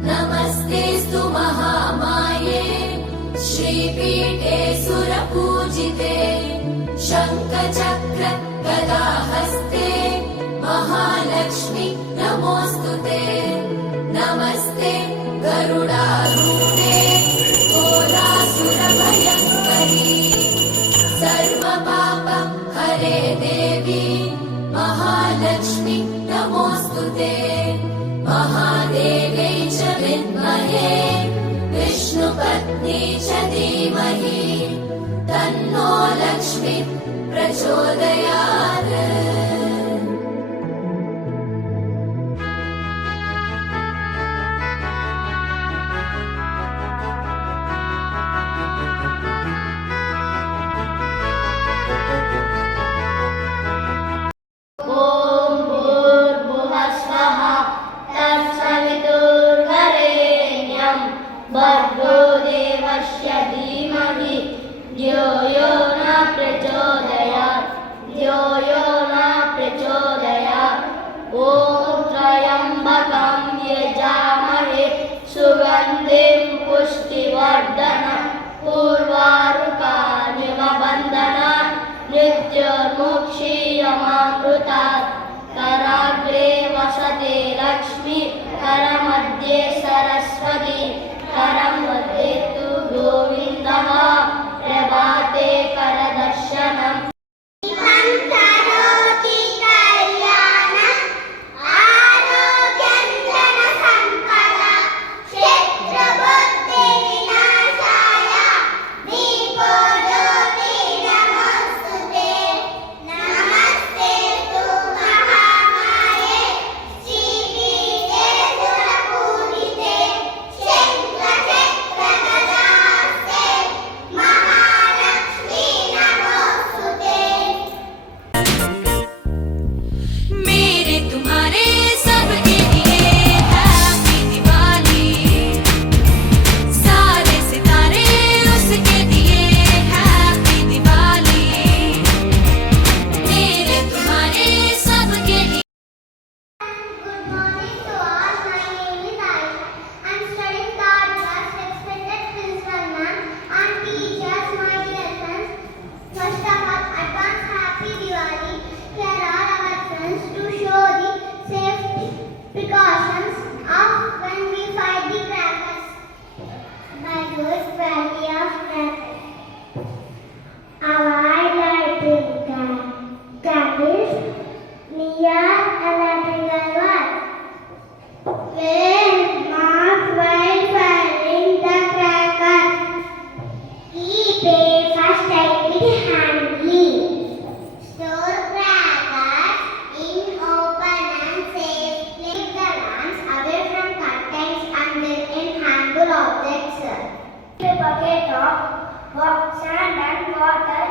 नमस्तेऽस्तु महामाये श्रीपीठे सुरपूजिते शङ्खचक्र गदाहस्ते महालक्ष्मी नमोऽस्तुते। नमस्ते गरुडारूढे घोरासुरभयङ्करी सर्वपाप हरे देवी महालक्ष्मी नमोऽस्तुते। महादेव्यै च विद्महे विष्णुपत्नी च धीमहि तन्नो लक्ष्मी प्रचोदयात्। भर्गो देवस्य धीमहि धियो यो न प्रचोदयात् धियो यो न प्रचोदयात्। ॐ त्र्यम्बकं यजामहे सुगन्धिं पुष्टिवर्धनम् उर्वारुकानिव बन्धनात् मृत्युर्मुक्षीयमामृतात्। कराग्रे वसते लक्ष्मी करमध्ये सरस्वती करं मध्ये तु गोविन्दः प्रभाते करदर्शनम्। Bucket of sand and water